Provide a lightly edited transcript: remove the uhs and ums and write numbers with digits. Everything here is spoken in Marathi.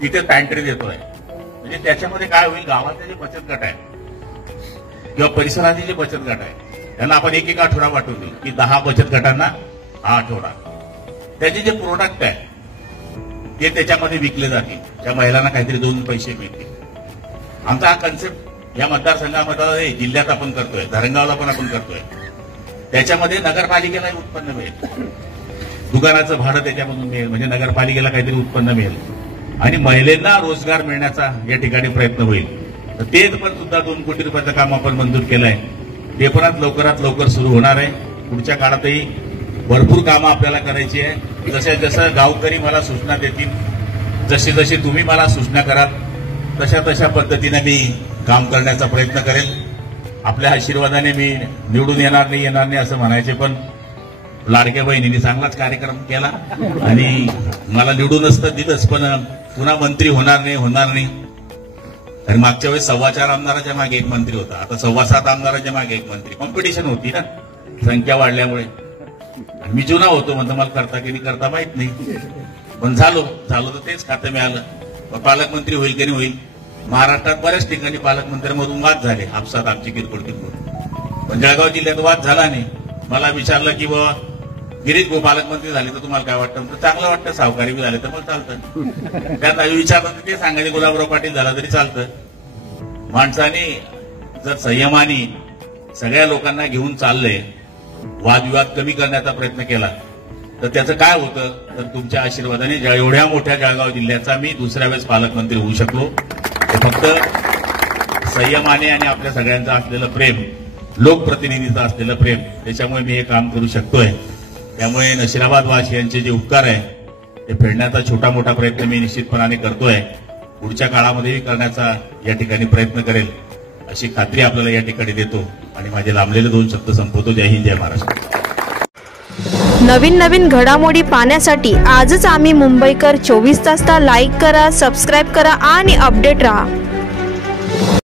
तिथे पॅन्ट्री देतोय. म्हणजे त्याच्यामध्ये काय होईल, गावातले जे बचत गट आहे किंवा परिसराचे जे बचत गट आहे त्यांना आपण एक आठवडा वाटून देऊ की 10 बचत गटांना हा आठवडा, त्याचे जे प्रोडक्ट आहे ते त्याच्यामध्ये विकले जातील, त्या महिलांना काहीतरी 2 पैसे मिळतील. आमचा हा कन्सेप्ट या मतदारसंघामध्ये जिल्ह्यात आपण करतोय, धरणगावला पण आपण करतोय. त्याच्यामध्ये नगरपालिकेला उत्पन्न मिळेल, दुकानाचं भाडं त्याच्यामधून मिळेल, म्हणजे नगरपालिकेला काहीतरी उत्पन्न मिळेल आणि महिलांना रोजगार मिळण्याचा या ठिकाणी प्रयत्न होईल. तर ते पण सुद्धा 2 कोटी रुपयाचं काम आपण मंजूर केलंय. ते पण लवकरात लवकर सुरू होणार आहे. पुढच्या काळातही भरपूर कामं आपल्याला करायची आहे. जसं गावकरी मला सूचना देतील, जशी तुम्ही मला सूचना कराल तशा पद्धतीने मी काम करण्याचा प्रयत्न करेल. आपल्या आशीर्वादाने मी निवडून येणार नाही असं म्हणायचे, पण लाडक्या बहिणींनी चांगलाच कार्यक्रम केला आणि मला निवडूनच तर दिलंच, पण पुन्हा मंत्री होणार नाही. आणि मागच्या वेळेस 4.25 आमदाराच्या मागे एक मंत्री होता, आता 7.25 आमदाराच्या मागे एक मंत्री. कॉम्पिटिशन होती ना संख्या वाढल्यामुळे. मी जुना होतो म्हणतो मला करता की नाही करता माहित नाही, पण झालो तर तेच खातं मिळालं. मग पालकमंत्री होईल की नाही होईल. महाराष्ट्रात बऱ्याच ठिकाणी पालकमंत्र्यांमधून वाद झाले, आपसात आमची किरकोळ. पण जळगाव जिल्ह्यात वाद झाला नाही. मला विचारलं की बाबा गिरीश भाऊ पालकमंत्री झाले तर तुम्हाला काय वाटतं, चांगलं वाटतं. सावकारी बी झाले तर मग चालतं. त्यांना विचारलं तर ते सांगायचे गुलाबराव पाटील झाला तरी चालतं. माणसाने जर संयमाने सगळ्या लोकांना घेऊन चाललंय, वादविवाद कमी करण्याचा प्रयत्न केला तर त्याचं काय होतं, तर तुमच्या आशीर्वादाने एवढ्या मोठ्या जळगाव जिल्ह्याचा मी दुसऱ्या वेळेस पालकमंत्री होऊ शकलो. ते फक्त संयमाने आणि आपल्या सगळ्यांचं असलेलं प्रेम, लोकप्रतिनिधीचं असलेलं प्रेम, त्याच्यामुळे मी हे काम करू शकतोय. त्यामुळे नशिराबाद वासियांचे जे उपकार आहे ते फेडण्याचा छोटा मोठा प्रयत्न मी निश्चितपणाने करतोय. पुढच्या काळामध्येही करण्याचा या ठिकाणी प्रयत्न करेल अशी खात्री आपल्याला या ठिकाणी देतो आणि माझे लांबलेले 2 शब्द संपवतो. जय हिंद, जय महाराष्ट्र. नवीन घडामोडी पाहण्यासाठी आजच आम्ही मुंबईकर 24 तासला लाईक करा, सबस्क्राईब करा आणि अपडेट रहा.